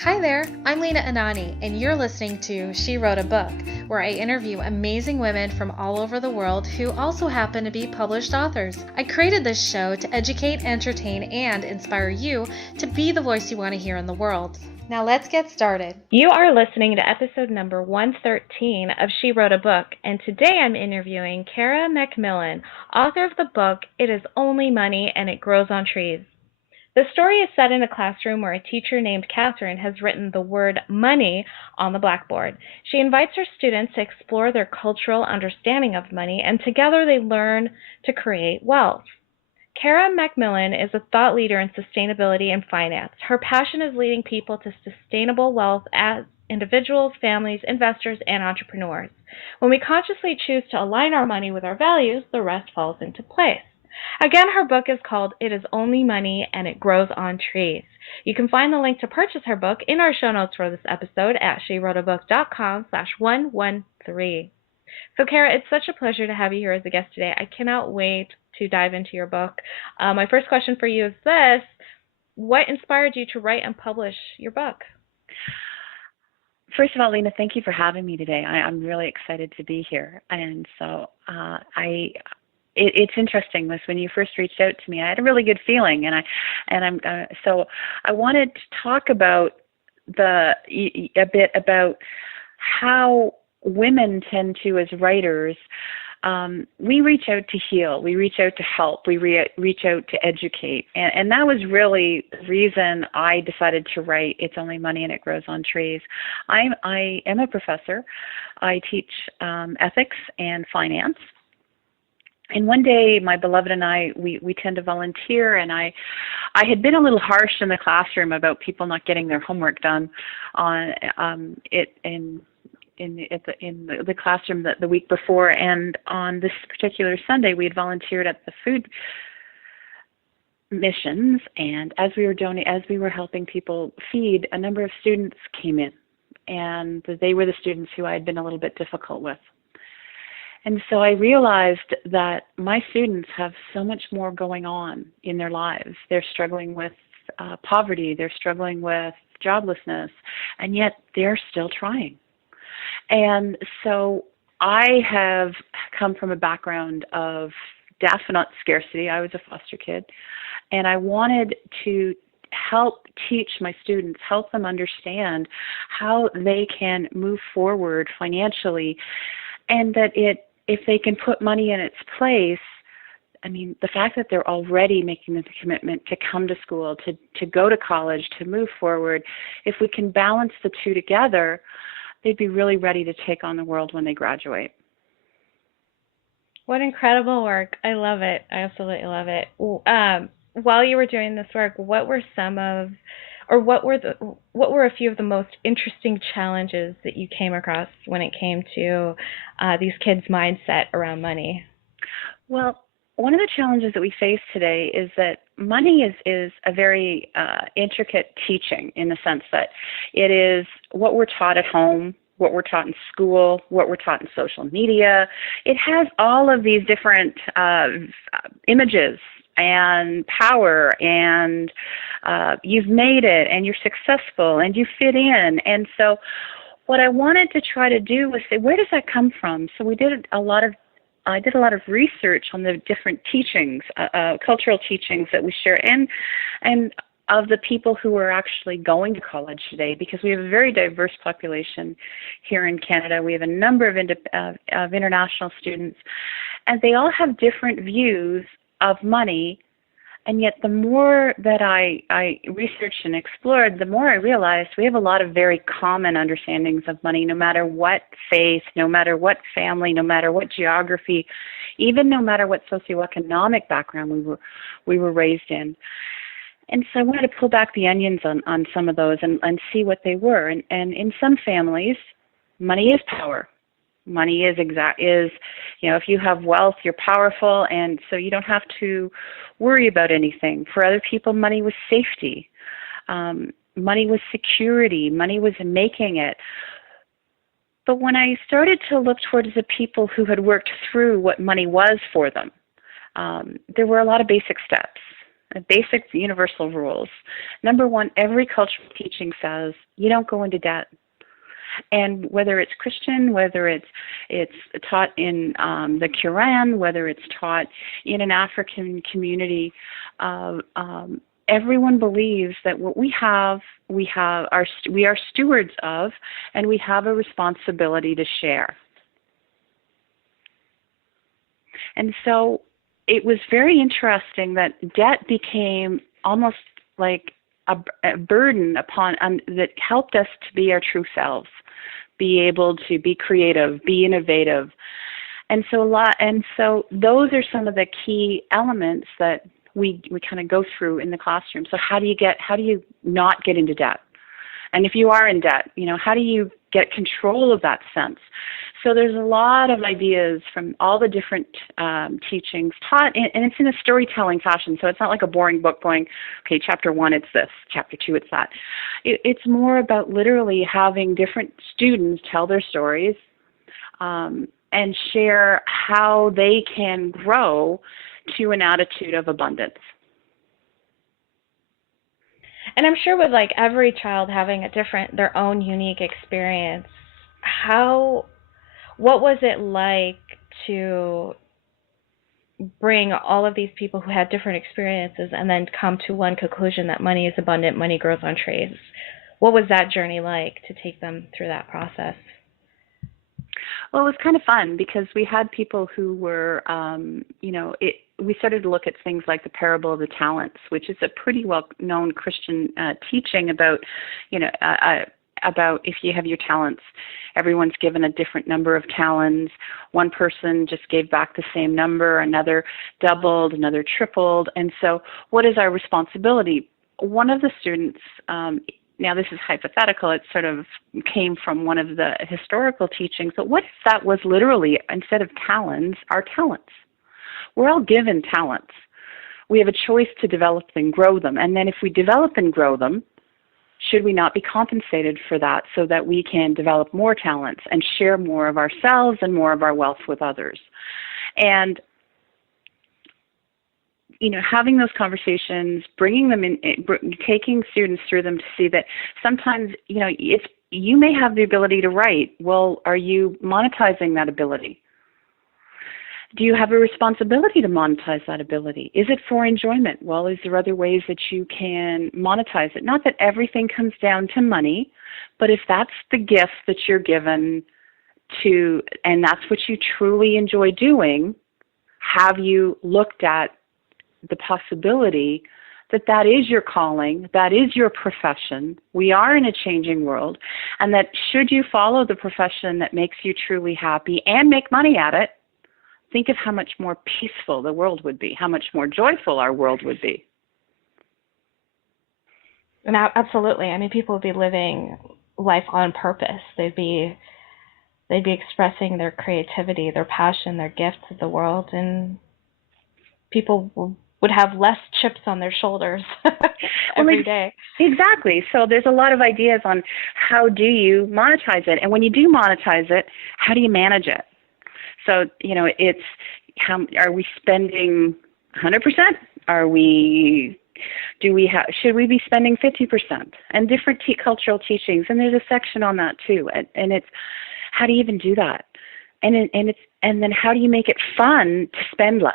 Hi there, I'm Lena Anani, and you're listening to She Wrote a Book, where I interview amazing women from all over the world who also happen to be published authors. I created this show to educate, entertain, and inspire you to be the voice you want to hear in the world. Now let's get started. You are listening to episode number 113 of She Wrote a Book, and today I'm interviewing Cara MacMillan, author of the book It Is Only Money and It Grows on Trees. The story is set in a classroom where a teacher named Catherine has written the word money on the blackboard. She invites her students to explore their cultural understanding of money, and together they learn to create wealth. Cara MacMillan is a thought leader in sustainability and finance. Her passion is leading people to sustainable wealth as individuals, families, investors, and entrepreneurs. When we consciously choose to align our money with our values, the rest falls into place. Again, her book is called It Is Only Money and It Grows on Trees. You can find the link to purchase her book in our show notes for this episode at SheWroteABook.com/113. So, Cara, it's such a pleasure to have you here as a guest today. I cannot wait to dive into your book. My first question for you is this: what inspired you to write and publish your book? First of all, Lena, thank you for having me today. I'm really excited to be here. And so it's interesting. When you first reached out to me, I had a really good feeling, so I wanted to talk about a bit about how women tend to, as writers, we reach out to heal, we reach out to help, we reach out to educate, and that was really the reason I decided to write It's Only Money and It Grows on Trees. I am a professor. I teach ethics and finance. And one day, my beloved and I, we tend to volunteer, and I had been a little harsh in the classroom about people not getting their homework done on in the classroom the week before. And on this particular Sunday, we had volunteered at the food missions, and as we were helping people feed, a number of students came in, and they were the students who I had been a little bit difficult with. And so I realized that my students have so much more going on in their lives. They're struggling with poverty, they're struggling with joblessness, and yet they're still trying. And so I have come from a background of definite scarcity. I was a foster kid, and I wanted to help teach my students, help them understand how they can move forward financially, and that if they can put money in its place, I mean, the fact that they're already making the commitment to come to school, to go to college, to move forward, if we can balance the two together, they'd be really ready to take on the world when they graduate. What incredible work. I love it. I absolutely love it. While you were doing this work, what were a few of the most interesting challenges that you came across when it came to these kids' mindset around money? Well, one of the challenges that we face today is that money is a very intricate teaching, in the sense that it is what we're taught at home, what we're taught in school, what we're taught in social media. It has all of these different images and power, and you've made it, and you're successful, and you fit in. And so what I wanted to try to do was say, where does that come from? So I did a lot of research on the different teachings, cultural teachings that we share, and of the people who are actually going to college today, because we have a very diverse population here in Canada. We have a number of international students, and they all have different views of money. And yet the more that I researched and explored, the more I realized we have a lot of very common understandings of money, no matter what faith, no matter what family, no matter what geography, even no matter what socioeconomic background we were raised in. And so I wanted to pull back the onions on some of those and see what they were. And in some families, money is power. Money is, if you have wealth, you're powerful, and so you don't have to worry about anything. For other people, money was safety. Money was security. Money was making it. But when I started to look towards the people who had worked through what money was for them, there were a lot of basic steps. basic universal rules. Number one, every cultural teaching says you don't go into debt. And whether it's Christian, whether it's taught in the Quran, whether it's taught in an African community, everyone believes that what we are stewards of, and we have a responsibility to share. And so it was very interesting that debt became almost like a burden upon that helped us to be our true selves, be able to be creative, be innovative. And so those are some of the key elements that we kind of go through in the classroom. So how do you not get into debt? And if you are in debt, how do you get control of that sense? So there's a lot of ideas from all the different teachings taught, and it's in a storytelling fashion. So it's not like a boring book going, okay, chapter 1 it's this, chapter 2 it's that. It's more about literally having different students tell their stories and share how they can grow to an attitude of abundance. And I'm sure with like every child having their own unique experience, what was it like to bring all of these people who had different experiences and then come to one conclusion that money is abundant, money grows on trees? What was that journey like to take them through that process? Well, it was kind of fun because we had people who were, we started to look at things like the parable of the talents, which is a pretty well-known Christian teaching about, about if you have your talents, everyone's given a different number of talents. One person just gave back the same number, another doubled, another tripled. And so what is our responsibility? One of the students, now this is hypothetical, it sort of came from one of the historical teachings, but what if that was literally, instead of talents, our talents? We're all given talents. We have a choice to develop and grow them. And then if we develop and grow them, should we not be compensated for that so that we can develop more talents and share more of ourselves and more of our wealth with others? And having those conversations, bringing them in, taking students through them to see that sometimes, you may have the ability to write. Well, are you monetizing that ability? Do you have a responsibility to monetize that ability? Is it for enjoyment? Well, is there other ways that you can monetize it? Not that everything comes down to money, but if that's the gift that you're given to, and that's what you truly enjoy doing, have you looked at the possibility that is your calling, that is your profession? We are in a changing world, and that should you follow the profession that makes you truly happy and make money at it, think of how much more peaceful the world would be, how much more joyful our world would be. And absolutely. I mean, people would be living life on purpose. They'd be expressing their creativity, their passion, their gifts to the world, and people would have less chips on their shoulders every day. Exactly. So there's a lot of ideas on how do you monetize it, and when you do monetize it, how do you manage it? So, it's are we spending 100%? Should we be spending 50%? And different cultural teachings, and there's a section on that too. And it's how do you even do that? And then how do you make it fun to spend less?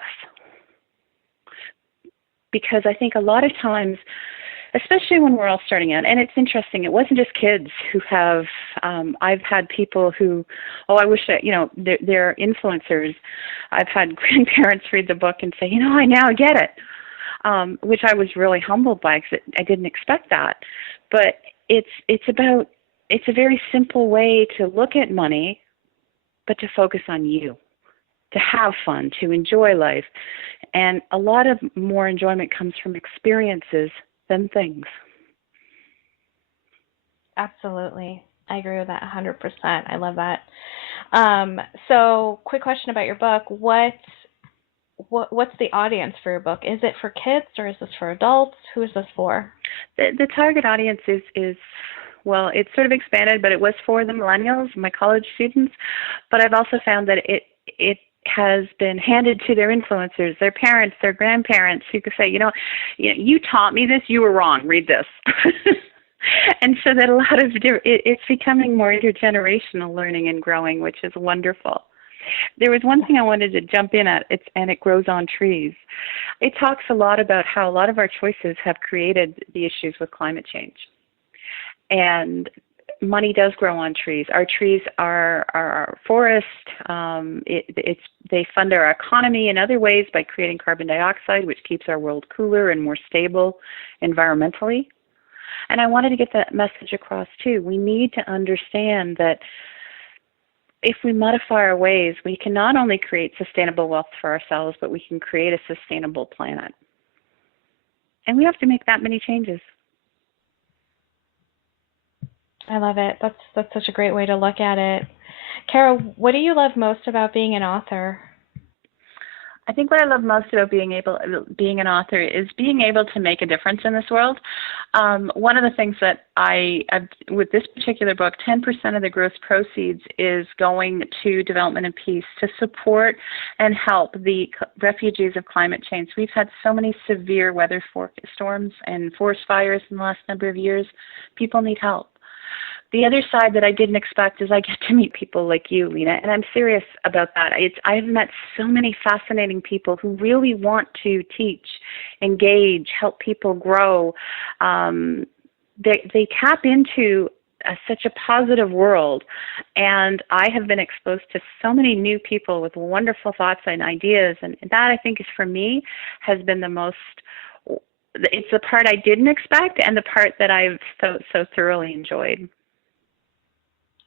Because I think a lot of times, especially when we're all starting out, and it's interesting, it wasn't just kids who have, I've had people who, I wish that, they're influencers. I've had grandparents read the book and say, I now get it, which I was really humbled by because I didn't expect that. But it's a very simple way to look at money, but to focus on you, to have fun, to enjoy life. And a lot of more enjoyment comes from experiences than things. Absolutely. I agree with that 100%. I love that. So quick question about your book. What's the audience for your book? Is it for kids or is this for adults? Who is this for? The target audience is well, it's sort of expanded, but it was for the millennials, my college students. But I've also found that has been handed to their influencers, their parents, their grandparents, who could say, you taught me this, you were wrong, read this. And so that a lot of it's becoming more intergenerational learning and growing, which is wonderful. There was one thing I wanted to jump in at, and it grows on trees. It talks a lot about how a lot of our choices have created the issues with climate change. And money does grow on trees. Our trees are our forest. They fund our economy in other ways by creating carbon dioxide, which keeps our world cooler and more stable environmentally. And I wanted to get that message across too. We need to understand that if we modify our ways, we can not only create sustainable wealth for ourselves, but we can create a sustainable planet. And we have to make that many changes. I love it. That's such a great way to look at it. Kara, what do you love most about being an author? I think what I love most about being an author is being able to make a difference in this world. One of the things that with this particular book, 10% of the gross proceeds is going to development and peace to support and help the refugees of climate change. We've had so many severe weather storms and forest fires in the last number of years. People need help. The other side that I didn't expect is I get to meet people like you, Lena, and I'm serious about that. I've met so many fascinating people who really want to teach, engage, help people grow. They tap into such a positive world, and I have been exposed to so many new people with wonderful thoughts and ideas, and that I think is, for me, has been the most. It's the part I didn't expect and the part that I've so thoroughly enjoyed.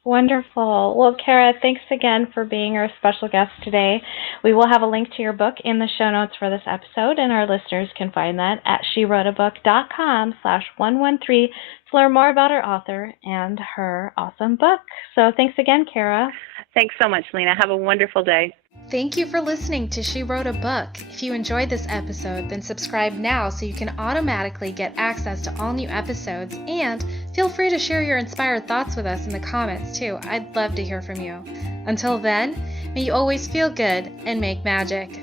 Wonderful. Well, Kara, thanks again for being our special guest today. We will have a link to your book in the show notes for this episode, and our listeners can find that at SheWroteABook.com/113 to learn more about our author and her awesome book. So thanks again, Kara. Thanks so much, Lena. Have a wonderful day. Thank you for listening to She Wrote a Book. If you enjoyed this episode, then subscribe now so you can automatically get access to all new episodes, and feel free to share your inspired thoughts with us in the comments too. I'd love to hear from you. Until then, may you always feel good and make magic.